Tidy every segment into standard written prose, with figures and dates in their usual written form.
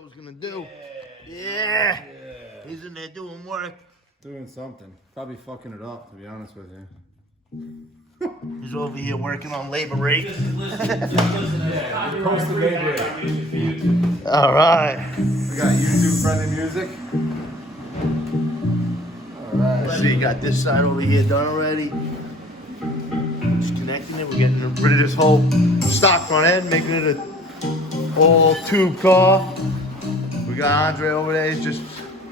Joe's gonna do. Yeah. He's in there doing work. Doing something. Probably fucking it up, to be honest with you. He's over here working on labor rate. Post the labor rate. All right. We got YouTube friendly music. All right. See, you got this side over here done already. Just connecting it. We're getting rid of this whole stock front end, making it a all tube car. We got Andre over there. He's just,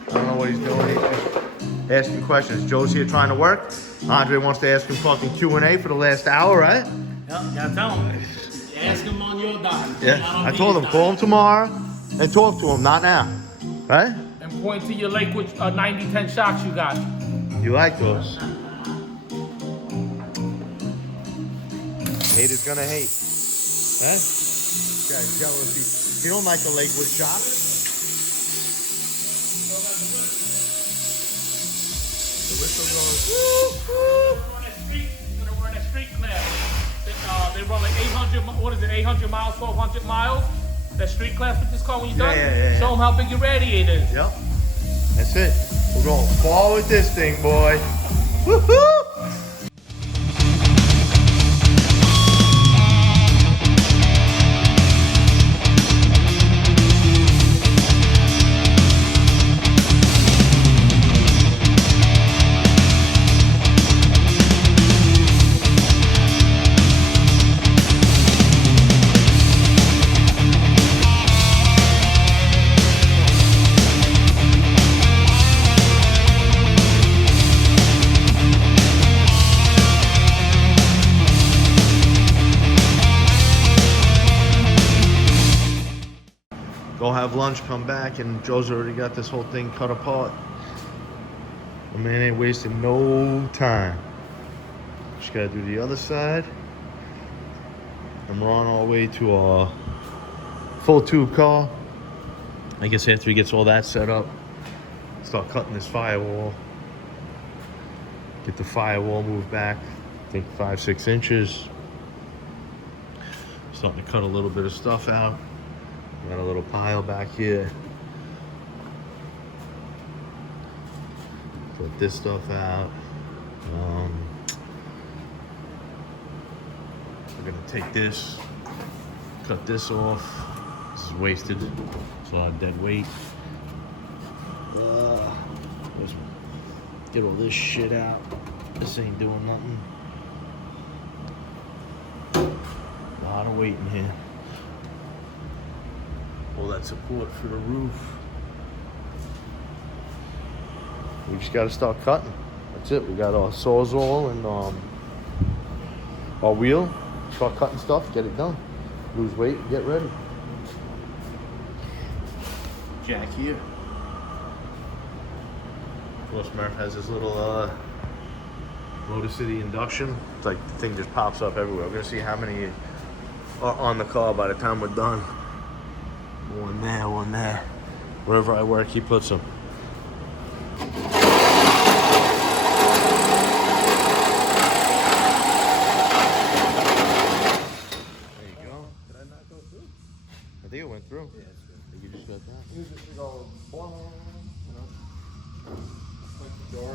I don't know what he's doing. He's just asking questions. Joe's here trying to work. Andre wants to ask him fucking Q&A for the last hour, right? Yep, gotta tell him. Ask him on your dime. Yeah. I told him, call him tomorrow and talk to him, not now. Right? And point to your Lakewood 90-10 shots you got. You like those? Haters gonna hate. Huh? This guy's jealous. He don't like the Lakewood shop. The whistle goes, woo, woo. They're on that street class. They run like 800, what is it, 800 miles, 1,200 miles? That street class with this car when you're done? Yeah. Show them how big your radiator is. Yep. That's it. We're going far with this thing, boy. Woohoo! Go have lunch, come back, and Joe's already got this whole thing cut apart. The man ain't wasting no time. Just gotta do the other side. And we're on our way to our full tube car. I guess after he gets all that set up, start cutting this firewall. Get the firewall moved back, I think 5-6 inches. Starting to cut a little bit of stuff out. Got a little pile back here. Put this stuff out. We're gonna take this, cut this off. This is wasted. It's a lot of dead weight. Let's get all this shit out. This ain't doing nothing. A lot of weight in here. All that support for the roof. We just gotta start cutting. That's it. We got our sawzall and our wheel. Start cutting stuff, get it done. Lose weight, get ready. Jack here. Of course, Murph has his little Motor City induction. It's like the thing just pops up everywhere. We're gonna see how many are on the car by the time we're done. One there, one there. Wherever I work, he puts them. There you go. Did I not go through? I think it went through. Yeah, it's good. I think you just got that. You just go, boing, you know, like the door.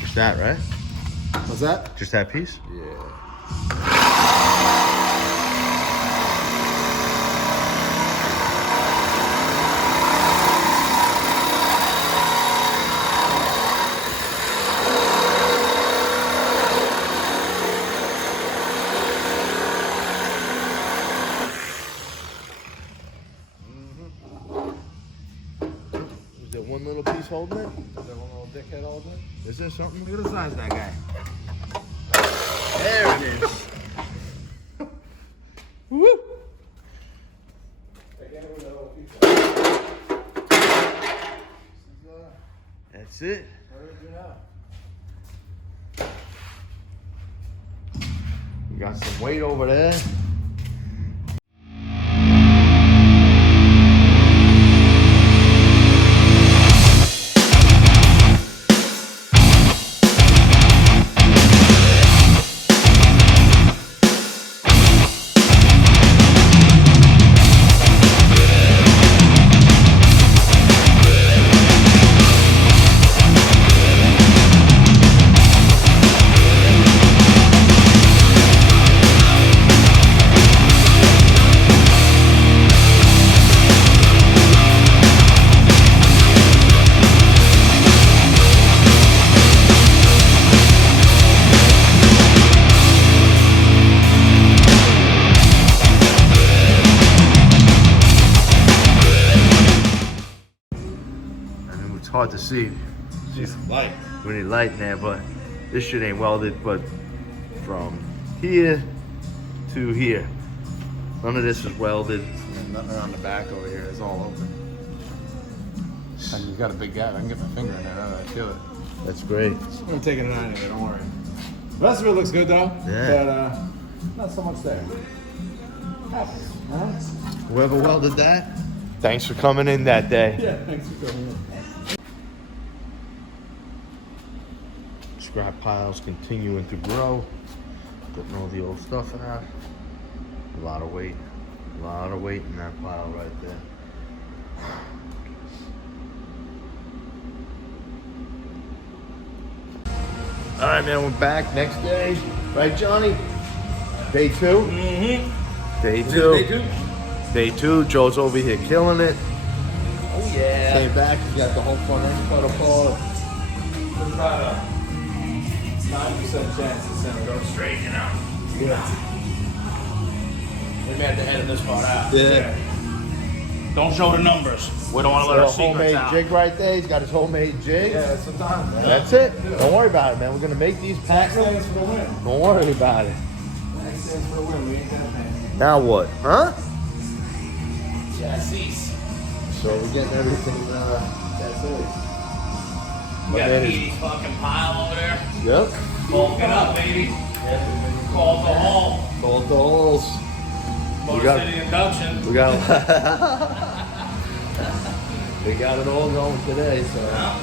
Just that, right? What's that? Just that piece? Yeah. Is there one little piece holding it? Is there one little dickhead holding it? Is there something? Look at the size of that guy. There it is. Woo! That's it. We got some weight over there. hard to see. Just light. We need light in there, but this shit ain't welded. But from here to here, none of this is welded. And nothing around the back over here. It's all open. And you got a big gap. I can get my finger in there. I feel it. That's great. I'm taking it out anyway. Don't worry. The rest of it looks good though. Yeah. But not so much there. Happens. Huh? Whoever welded that, thanks for coming in that day. Yeah. Thanks for coming in. Scrap piles continuing to grow. Putting all the old stuff out. A lot of weight. A lot of weight in that pile right there. All right, man, we're back next day. Right, Johnny? Day 2? Mm-hmm. Day Is 2. this day 2? Day 2. Joe's over here killing it. Oh yeah. Came back. You got the whole front end cut apart. There's about a 90% chance it's gonna go straight, you know. Yeah. We may have to edit this part out. Yeah. Don't show the numbers. We don't want to let our secrets homemade out. jig right there. He's got his homemade jig. Yeah, sometimes. That's it. Don't worry about it, man. We're gonna make these Back packs. stands for the win. Don't worry about it. Back stands for the win. We ain't gonna pay. Now what? Huh? Chassis. So we're getting everything. That's it. You got man is- Petey's fucking pile over there. Yep. Bulking up, baby. Called the hall. Both the holes. Motor got- City induction. We got. We got it all going today. So Yeah.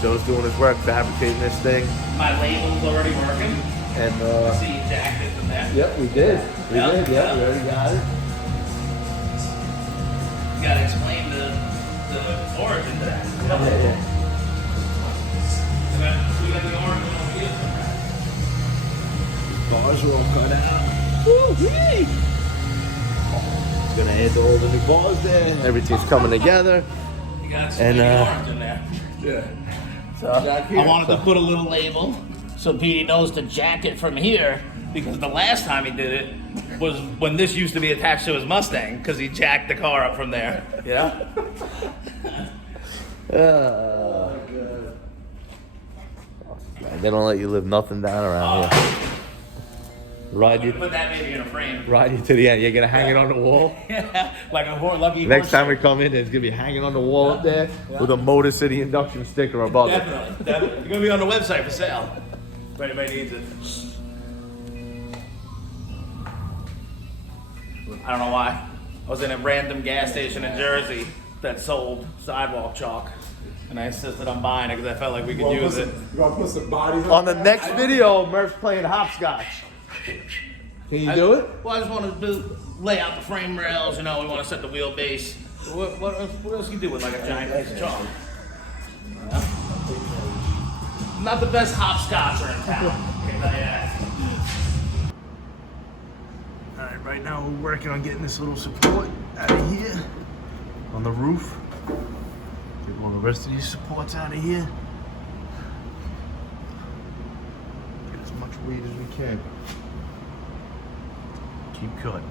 Joe's doing his work, fabricating this thing, My label's already working. and See you jacked it from there. yep, we did. We Yeah, did. Yep, yeah. we already got it. You gotta explain the origin to that. Yeah. We got the origin over here. Bars are all cut out. Woo-wee! Gonna add all the new bars there. Everything's coming together. You gotta explain And, the origin there. Yeah. So I wanted to put a little label so Petey knows to jack it from here, because the last time he did it was when this used to be attached to his Mustang, because he jacked the car up from there. Yeah. man, they don't let you live nothing down around here. Ride you, Put that maybe in a frame. ride you to the end. You're gonna hang it on the wall. Like a lucky Next horse. time we come in, it's gonna be hanging on the wall up there with a Motor City induction sticker above it. Definitely. You're gonna be on the website for sale. If anybody needs it. I don't know why. I was in a random gas station in Jersey that sold sidewalk chalk, and I insisted on buying it because I felt like we could use it. You gonna put some bodies On the next video, Murph's playing hopscotch. Can you do it? Well, I just want to lay out the frame rails. You know, we want to set the wheelbase. What else can you do with like a giant piece of chalk? Yeah. Not the best hopscotcher in town. I can tell you that. All right, right now we're working on getting this little support out of here on the roof. Get all the rest of these supports out of here. Get as much weight as we can. Keep cutting.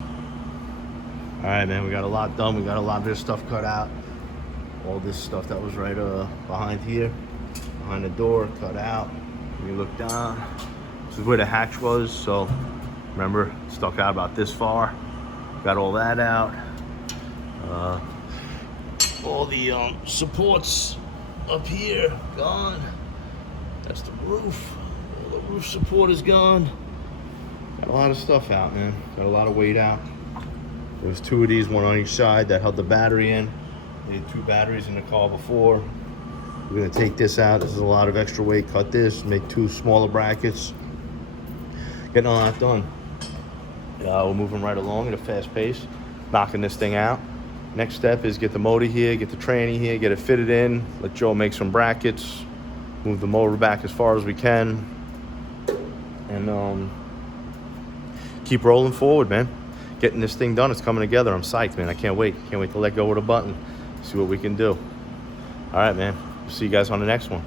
All right, man, we got a lot done. We got a lot of this stuff cut out. All this stuff that was right behind here, behind the door, cut out. You look down. This is where the hatch was, so remember, stuck out about this far. Got all that out. All the supports up here gone. That's the roof. All the roof support is gone. Got a lot of stuff out, man. Got a lot of weight out. There was 2 of these, one on each side that held the battery in. They had 2 batteries in the car before. We're gonna take this out. This is a lot of extra weight. Cut this, make 2 smaller brackets. Getting all that done. We're moving right along at a fast pace, knocking this thing out. Next step is get the motor here, get the tranny here, get it fitted in, let Joe make some brackets, move the motor back as far as we can, and keep rolling forward, man. Getting this thing done, it's coming together. I'm psyched, man. I can't wait. Can't wait to let go of the button, see what we can do. All right, man. See you guys on the next one.